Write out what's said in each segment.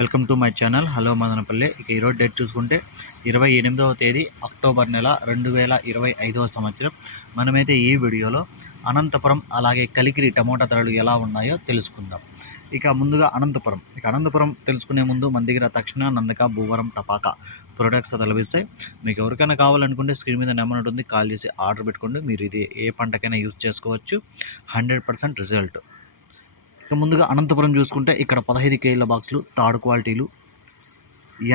Welcome to my channel. Hello Madanapalle. ఇక ఈరోజు date చూసుకుంటే ఇరవై ఎనిమిదవ తేదీ అక్టోబర్ నెల రెండు వేల ఇరవై ఐదవ సంవత్సరం. మనమైతే ఈ వీడియోలో అనంతపురం అలాగే కలికిరి టమోటా ధరలు ఎలా ఉన్నాయో తెలుసుకుందాం. ఇక ముందుగా అనంతపురం. ఇక అనంతపురం తెలుసుకునే ముందు మన దగ్గర తక్షణ నందక భూవరం టపాక ప్రొడక్ట్స్ లభిస్తాయి మీకు ఎవరికైనా కావాలనుకుంటే స్క్రీన్ మీద నెంబర్ ఉంటుంది. కాల్ చేసి ఆర్డర్ పెట్టుకోండి. మీరు ఇది ఏ పంటకైనా యూజ్ చేసుకోవచ్చు. Hundred percent result. ఇక ముందుగా అనంతపురం చూసుకుంటే ఇక్కడ పదహైదు కేజీల బాక్సులు థర్డ్ క్వాలిటీలు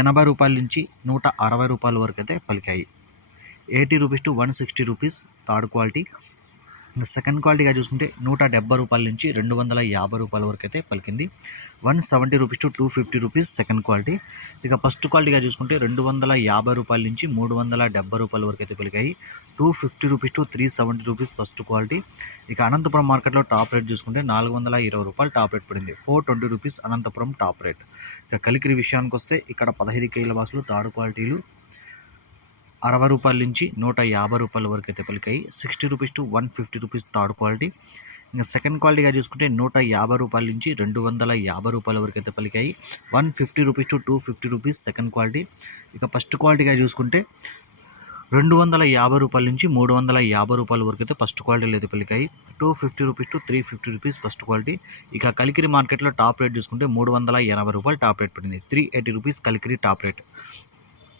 ఎనభై రూపాయల నుంచి నూట అరవై రూపాయల వరకు అయితే పలికాయి. Eighty rupees to one sixty rupees third quality. ఇంకా సెకండ్ క్వాలిటీగా చూసుకుంటే నూట డెబ్బై రూపాయల నుంచి రెండు వందల యాభై రూపాయల వరకు అయితే పలికింది. One seventy rupees to two fifty rupees second quality. ఇక ఫస్ట్ క్వాలిటీగా చూసుకుంటే రెండు వందల యాభై రూపాయల నుంచి మూడు వందల డెబ్బై రూపాయల వరకు అయితే పలికాయి. Two fifty rupees to three seventy rupees first quality. ఇక అనంతపురం మార్కెట్లో టాప్ రేట్ చూసుకుంటే నాలుగు వందల ఇరవై రూపాయలు టాప్ రేట్ పడింది. Four twenty rupees Anantapur top rate. ఇక కలికిరి విషయానికి వస్తే ఇక్కడ పదహైదు కేజీల బాసులు థర్డ్ క్వాలిటీలు. అరవై రూపాయల నుంచి నూట యాభై రూపాయల వరకు అయితే పలికాయి. Sixty rupees to one fifty rupees third quality. ఇంకా సెకండ్ క్వాలిటీగా చూసుకుంటే నూట యాభై రూపాయల నుంచి రెండు వందల యాభై రూపాయల వరకు అయితే పలికాయి. One fifty rupees to two fifty rupees second quality. ఇక ఫస్ట్ క్వాలిటీగా చూసుకుంటే రెండు వందల యాభై రూపాయల నుంచి మూడు వందల యాభై రూపాయల వరకు అయితే ఫస్ట్ క్వాలిటీలో అయితే పలికాయి. Two fifty rupees to three fifty rupees first quality. ఇక కలికిరి మార్కెట్లో టాప్ రేట్ చూసుకుంటే మూడు వందల ఎనభై రూపాయలు టాప్ రేట్ పడింది. Three eighty rupees Kalikiri top rate.